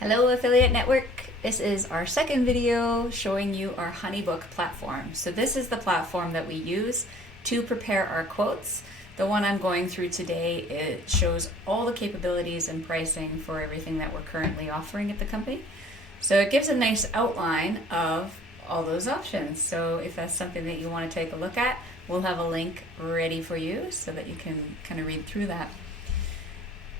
Hello Affiliate Network. This is our second video showing you our Honeybook platform. So this is the platform that we use to prepare our quotes. The one I'm going through today, it shows all the capabilities and pricing for everything that we're currently offering at the company. So it gives a nice outline of all those options. So if that's something that you want to take a look at, we'll have a link ready for you so that you can kind of read through that.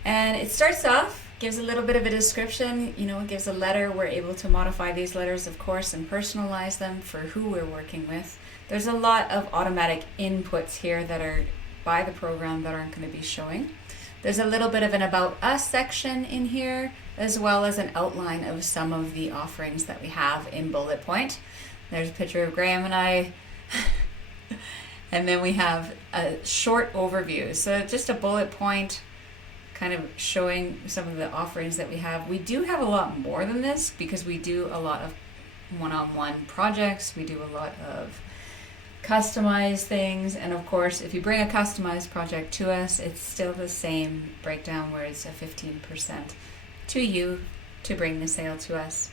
And it starts off, gives a little bit of a description, it gives a letter. We're able to modify these letters, of course, and personalize them for who we're working with. There's a lot of automatic inputs here that are by the program that aren't going to be showing. There's a little bit of an About Us section in here, as well as an outline of some of the offerings that we have in bullet point. There's a picture of Graham and I. And then we have a short overview. So just a bullet point kind of showing some of the offerings that we have. We do have a lot more than this because we do a lot of one-on-one projects. We do a lot of customized things. And of course, if you bring a customized project to us, it's still the same breakdown where it's a 15% to you to bring the sale to us.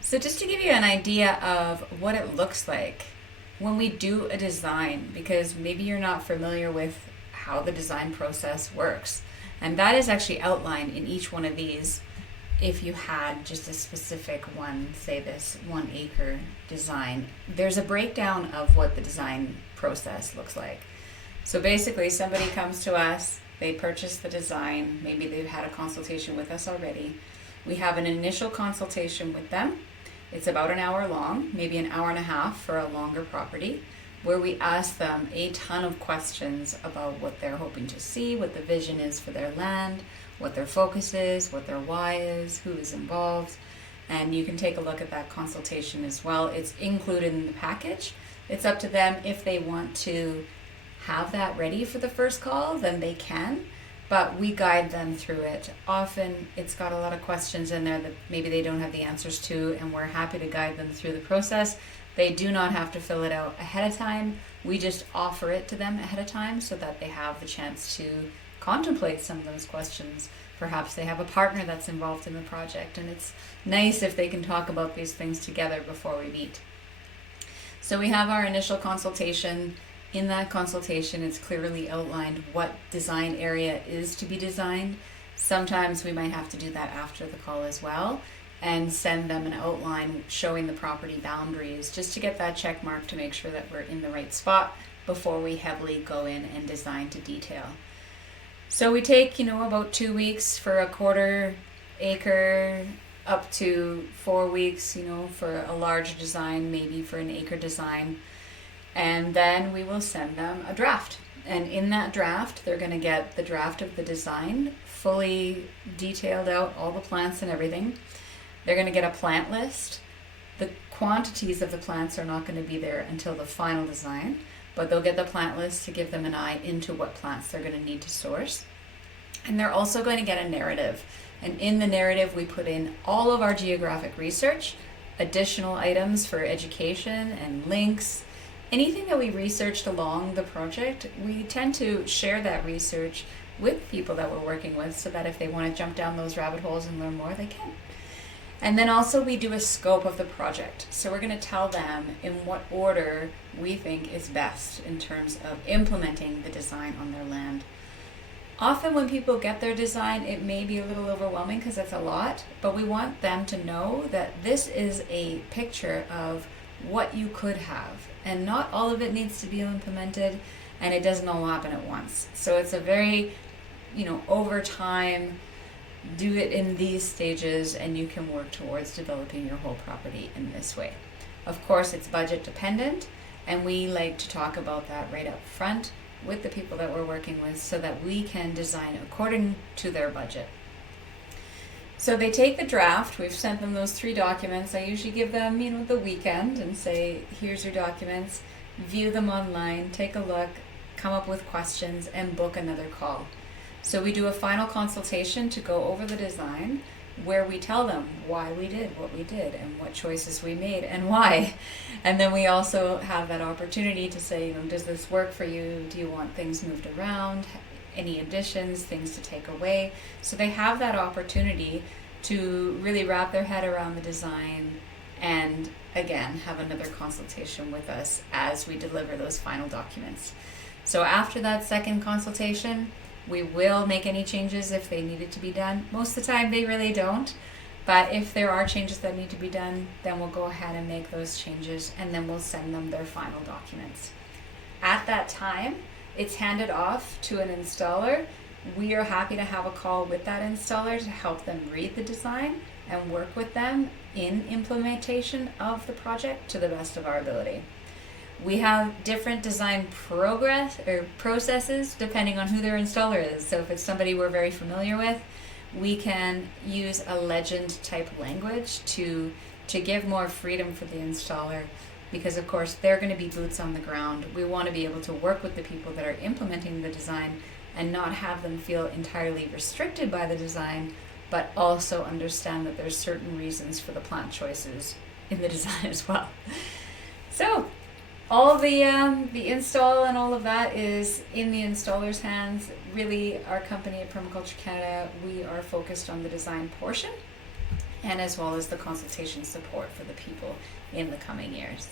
So just to give you an idea of what it looks like when we do a design, because maybe you're not familiar with how the design process works. And that is actually outlined in each one of these. If you had just a specific one, say this 1 acre design, there's a breakdown of what the design process looks like. So basically somebody comes to us, they purchase the design, maybe they've had a consultation with us already. We have an initial consultation with them. It's about an hour long, maybe an hour and a half for a longer property, where we ask them a ton of questions about what they're hoping to see, what the vision is for their land, what their focus is, what their why is, who is involved. And you can take a look at that consultation as well. It's included in the package. It's up to them if they want to have that ready for the first call, then they can, but we guide them through it. Often it's got a lot of questions in there that maybe they don't have the answers to, and we're happy to guide them through the process. They do not have to fill it out ahead of time. We just offer it to them ahead of time so that they have the chance to contemplate some of those questions. Perhaps they have a partner that's involved in the project, and it's nice if they can talk about these things together before we meet. So we have our initial consultation. In that consultation, it's clearly outlined what design area is to be designed. Sometimes we might have to do that after the call as well, and send them an outline showing the property boundaries just to get that check mark to make sure that we're in the right spot before we heavily go in and design to detail. So we take, about 2 weeks for a 1/4 acre, up to 4 weeks, for a large design, maybe for an acre design. And then we will send them a draft. And in that draft, they're going to get the draft of the design, fully detailed out, all the plants and everything. They're going to get a plant list. The quantities of the plants are not going to be there until the final design, but they'll get the plant list to give them an eye into what plants they're going to need to source. And they're also going to get a narrative. And in the narrative, we put in all of our geographic research, additional items for education and links. Anything that we researched along the project, we tend to share that research with people that we're working with so that if they want to jump down those rabbit holes and learn more, they can. And then also we do a scope of the project. So we're going to tell them in what order we think is best in terms of implementing the design on their land. Often when people get their design, it may be a little overwhelming because it's a lot, but we want them to know that this is a picture of what you could have. And not all of it needs to be implemented, and it doesn't all happen at once. So it's a very, over time, do it in these stages, and you can work towards developing your whole property in this way. Of course, it's budget dependent, and we like to talk about that right up front with the people that we're working with so that we can design according to their budget. So they take the draft. We've sent them those 3 documents. I usually give them, the weekend and say, here's your documents, view them online, take a look, come up with questions, and book another call. So we do a final consultation to go over the design where we tell them why we did what we did and what choices we made and why. And then we also have that opportunity to say, does this work for you? Do you want things moved around? any additions, things to take away. So they have that opportunity to really wrap their head around the design and again have another consultation with us as we deliver those final documents. So after that second consultation, we will make any changes if they needed to be done. Most of the time they really don't, but if there are changes that need to be done, then we'll go ahead and make those changes, and then we'll send them their final documents. At that time, it's handed off to an installer. We are happy to have a call with that installer to help them read the design and work with them in implementation of the project to the best of our ability. We have different design processes depending on who their installer is. So if it's somebody we're very familiar with, we can use a legend type language to give more freedom for the installer, because of course they're going to be boots on the ground. We want to be able to work with the people that are implementing the design and not have them feel entirely restricted by the design, but also understand that there's certain reasons for the plant choices in the design as well. So all the install and all of that is in the installer's hands. Really, our company at Permaculture Canada, we are focused on the design portion and as well as the consultation support for the people in the coming years.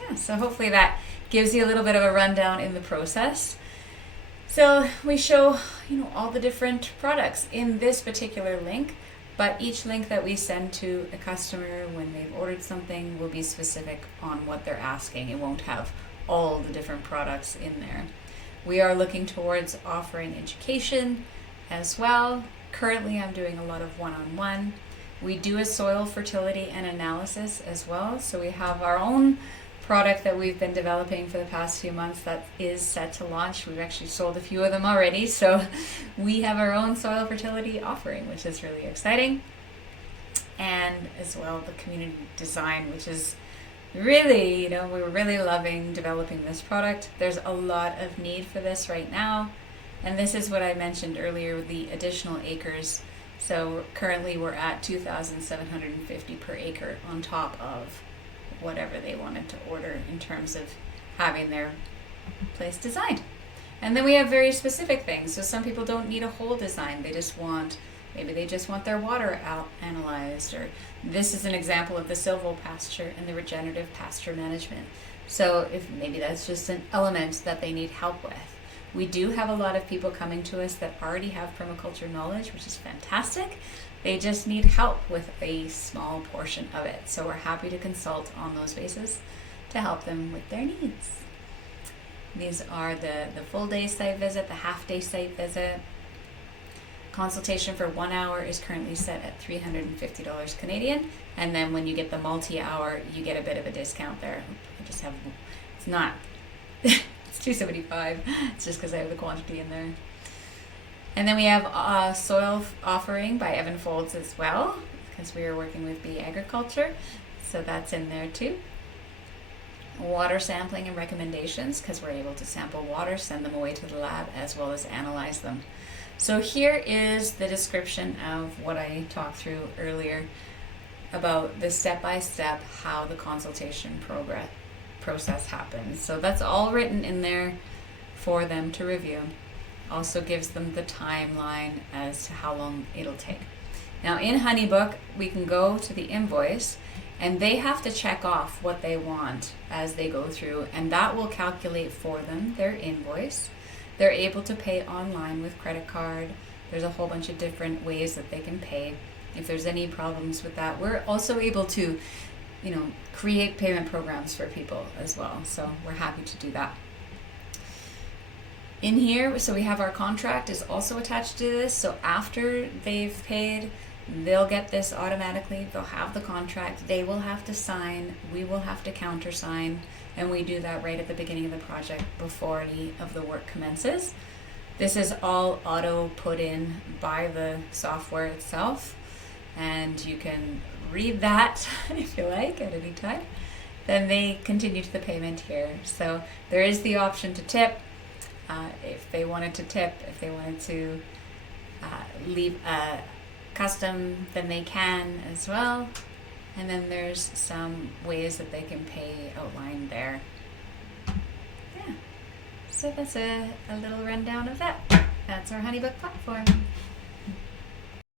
Yeah, so hopefully that gives you a little bit of a rundown in the process. So we show, all the different products in this particular link, but each link that we send to a customer when they've ordered something will be specific on what they're asking. It won't have all the different products in there. We are looking towards offering education as well. Currently, I'm doing a lot of one-on-one. We do a soil fertility and analysis as well. So we have our own product that we've been developing for the past few months that is set to launch. We've actually sold a few of them already. So we have our own soil fertility offering, which is really exciting. And as well, the community design, which is really, we're really loving developing this product. There's a lot of need for this right now. And this is what I mentioned earlier, the additional acres. So currently we're at 2,750 per acre on top of whatever they wanted to order in terms of having their place designed. And then we have very specific things. So some people don't need a whole design. Maybe they just want their water analyzed, or this is an example of the silvopasture and the regenerative pasture management. So if maybe that's just an element that they need help with. We do have a lot of people coming to us that already have permaculture knowledge, which is fantastic. They just need help with a small portion of it. So we're happy to consult on those bases to help them with their needs. These are the full day site visit, the half day site visit. Consultation for 1 hour is currently set at $350 Canadian. And then when you get the multi-hour, you get a bit of a discount there. It's not, it's $275. It's just because I have the quantity in there. And then we have a soil offering by Evan Folds as well, because we are working with bee agriculture. So that's in there too. Water sampling and recommendations, because we're able to sample water, send them away to the lab, as well as analyze them. So here is the description of what I talked through earlier about the step-by-step how the consultation process happens. So that's all written in there for them to review. Also gives them the timeline as to how long it'll take. Now in Honeybook, we can go to the invoice and they have to check off what they want as they go through, and that will calculate for them their invoice. They're able to pay online with credit card. There's a whole bunch of different ways that they can pay. If there's any problems with that, we're also able to, create payment programs for people as well. So we're happy to do that. In here, so we have our contract is also attached to this. So after they've paid, they'll get this automatically. They'll have the contract. They will have to sign. We will have to countersign. And we do that right at the beginning of the project before any of the work commences. This is all auto put in by the software itself. And you can read that if you like at any time. Then they continue to the payment here. So there is the option to tip. If they wanted to tip, if they wanted to leave a custom, then they can as well. And then there's some ways that they can pay outlined there. Yeah, so that's a little rundown of that. That's our Honeybook platform.